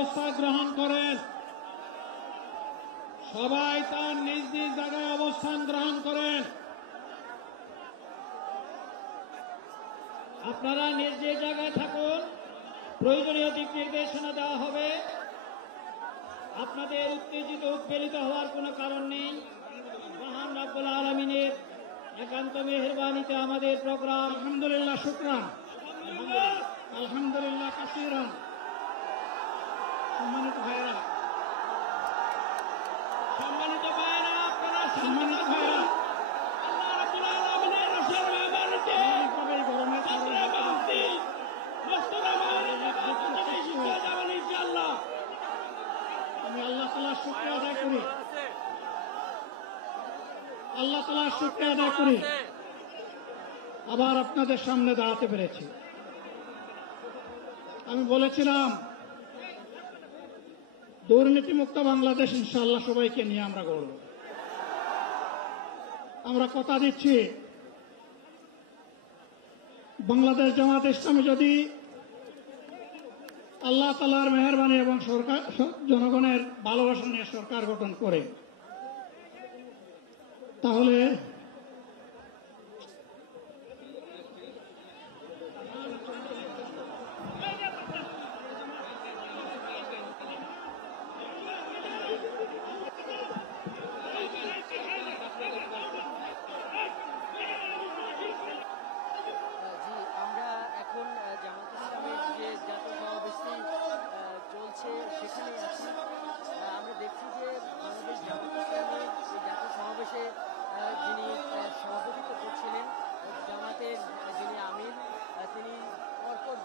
অবস্থান গ্রহণ করেন। সবাই তার নিজ নিজ জায়গায় অবস্থান গ্রহণ করেন। আপনারা নিজ নিজ জায়গায় থাকুন। প্রয়োজনীয় দিক নির্দেশনা দেওয়া হবে। আপনাদের উত্তেজিত উদ্বেলিত হওয়ার কোনো কারণ নেই। মহান রব্বুল আলামিনের একান্ত মেহেরবানিতে আমাদের প্রোগ্রাম আলহামদুলিল্লাহ শুকরান আলহামদুলিল্লাহ কাসীরান। সম্মানিত ভাইয়েরা, আপনারা সম্মানিত ভাইয়েরা, আল্লাহ রাব্বুল আলামিনের রসুল মেহরবানিতে গরমের কারণে ইনশাআল্লাহ আমি আল্লাহ তাআলার শুকরিয়া আদায় করি। আল্লাহ তাআলার শুকরিয়া আদায় করি আবার আপনাদের সামনে দাঁড়াতে পেরেছি। আমি বলেছিলাম দুর্নীতিমুক্ত বাংলাদেশ ইনশাআল্লাহ সবাইকে নিয়ে আমরা গড়ব। আমরা কথা দিচ্ছি বাংলাদেশ জামাত ইসলামী যদি আল্লাহ তাআলার মেহেরবানি এবং সরকার জনগণের ভালোবাসা নিয়ে সরকার গঠন করে, তাহলে সেখানে আছি। আমরা দেখছি যে বাংলাদেশ জামাত ইসলামী জাতীয় সমাবেশে যিনি সভাপতিত্ব করছিলেন, জামাতের যিনি আমির, তিনি পরপর